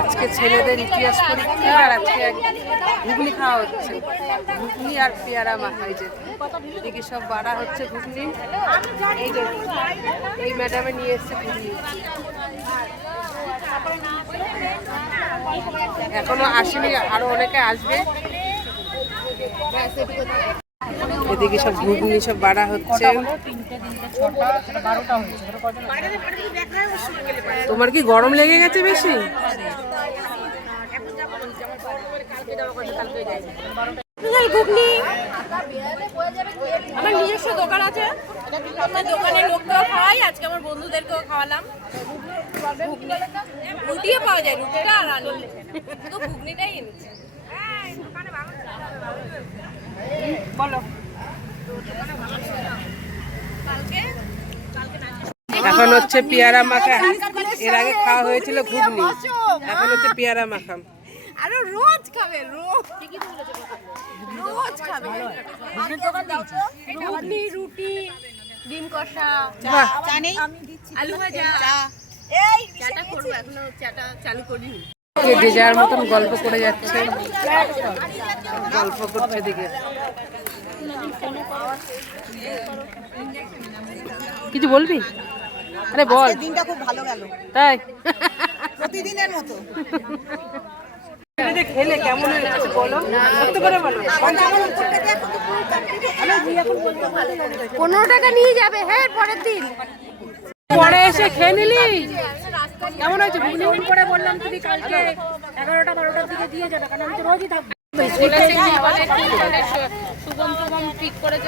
আজকে ছেলেদের ইতিহাস পরীক্ষা আর আজকে ঘুগনি খাওয়া হচ্ছে। ঘুগনি আর পেয়ারা মাখাই যে এদিকে সব বাড়া হচ্ছে ঘুগনি। এই যে এই ম্যাডামে নিয়ে এসছে ঘুগনি, এখনো আসেনি, আরো অনেকে আসবে। এদিকে সব ঘুগনি সব বাড়া হচ্ছে। তোমার কি গরম লেগে গেছে বেশি? ঘুগনি আমার নিজস্ব দোকান আছে, আমার দোকানের লোককেও খাওয়াই, আজকে আমার বন্ধুদেরকেও খাওয়ালাম। রুটিও পাওয়া যায়, রুটিটা আর আলু, তো ঘুগনিটাই এনেছে। বলো এখন হচ্ছে পেয়ারা মাখা, এর আগে খাওয়া হয়েছিল ঘুগনি, এখন হচ্ছে পেয়ারা মাখা। আরো রোজ খাবে, রোজ রোজ খাবে। ঘুগনি, রুটি, ডিম কষা, আলু ভাজা, চাটা করবো, এখনো চাটা চালু করিনি। যে যার মতন গল্প করে যাচ্ছে, গল্প করছে দিকে। কিছু বলবি? আরে বল। দিনটা খুব ভালো গেল, তাই প্রতিদিনের মতো। খেলে কেমন হয়েছে বলো, সত্যি করে বলো। 15 টাকা নিয়ে যাবে, হ্যাঁ পরের দিন পরে এসে খেয়ে নিলি। কেমন হয়েছে ঘুগনি? করে বললাম তুমি কালকে 11টা 12টার দিকে দিয়ে যাবে, কারণ আমি তো রোজই থাকবো। সুগম ঠিক করেছে।